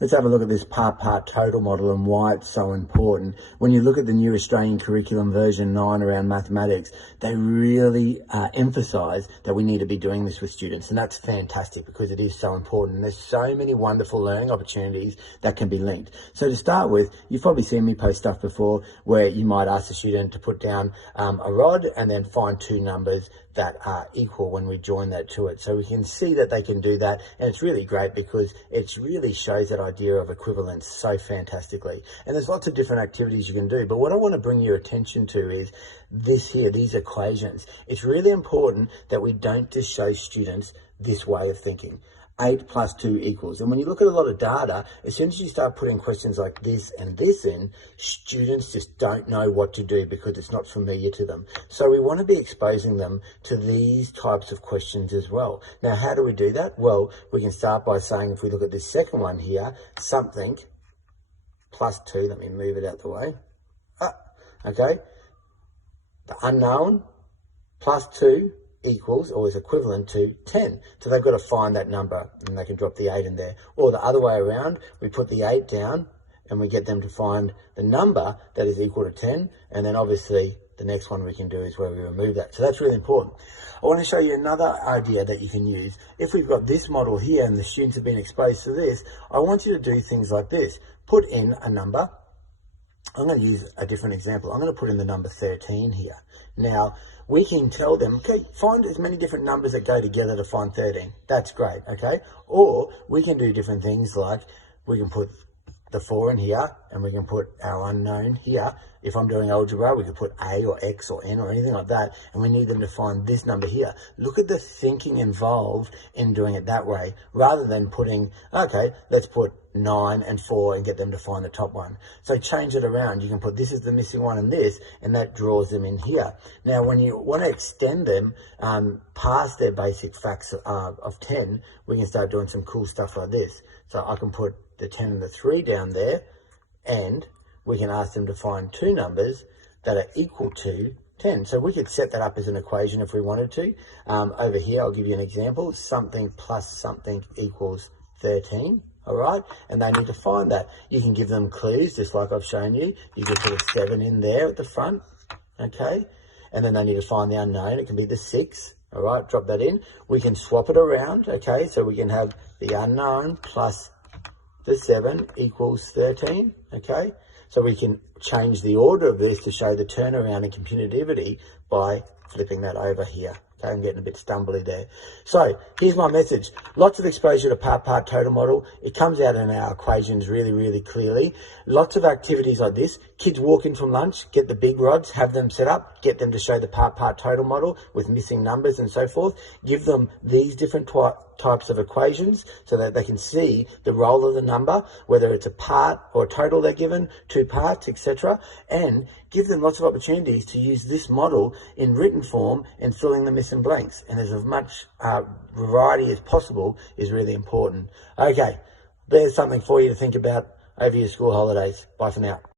Let's have a look at this part-part total model and why it's so important. When you look at the new Australian curriculum version 9 around mathematics, they really emphasise that we need to be doing this with students. And that's fantastic because it is so important. And there's so many wonderful learning opportunities that can be linked. So to start with, you've probably seen me post stuff before where you might ask a student to put down a rod and then find two numbers that are equal when we join that to it. So we can see that they can do that, and it's really great because it really shows that idea of equivalence so fantastically. And there's lots of different activities you can do, but what I want to bring your attention to is this here, these equations. It's really important that we don't just show students this way of thinking. 8 plus 2 equals. And when you look at a lot of data, as soon as you start putting questions like this and this in, students just don't know what to do because it's not familiar to them. So we want to be exposing them to these types of questions as well. Now, how do we do that? Well, we can start by saying, if we look at this second one here, something plus 2, let me move it out the way. Okay. The unknown plus 2 equals or is equivalent to 10. So they've got to find that number and they can drop the 8 in there. Or the other way around, we put the 8 down and we get them to find the number that is equal to 10. And then obviously the next one we can do is where we remove that. So that's really important. I want to show you another idea that you can use. If we've got this model here and the students have been exposed to this, I want you to do things like this. Put in a number. I'm going to use a different example. I'm going to put in the number 13 here. Now, we can tell them, okay, find as many different numbers that go together to find 13. That's great, okay? Or we can do different things like we can put the 4 in here and we can put our unknown here. If I'm doing algebra, we could put A or X or N or anything like that, and we need them to find this number here. Look at the thinking involved in doing it that way, rather than putting, okay, let's put 9 and 4 and get them to find the top one. So change it around. You can put this is the missing one and this, and that draws them in here. Now, when you want to extend them past their basic facts of 10, we can start doing some cool stuff like this. So I can put the 10 and the 3 down there, and we can ask them to find two numbers that are equal to 10. So we could set that up as an equation if we wanted to. Over here, I'll give you an example. Something plus something equals 13. All right, and they need to find that. You can give them clues, just like I've shown you. You can put a 7 in there at the front, okay? And then they need to find the unknown. It can be the 6, all right? Drop that in. We can swap it around, okay? So we can have the unknown plus the 7 equals 13, okay? So we can change the order of this to show the turnaround in commutativity by flipping that over here. Okay, I'm getting a bit stumbly there. So here's my message. Lots of exposure to part-part total model. It comes out in our equations really, really clearly. Lots of activities like this. Kids walk in from lunch, get the big rods, have them set up, get them to show the part-part total model with missing numbers and so forth. Give them these different types of equations so that they can see the role of the number, whether it's a part or a total they're given, two parts, etc. And give them lots of opportunities to use this model in written form and filling the missing blanks. And as much variety as possible is really important. Okay, there's something for you to think about over your school holidays. Bye for now.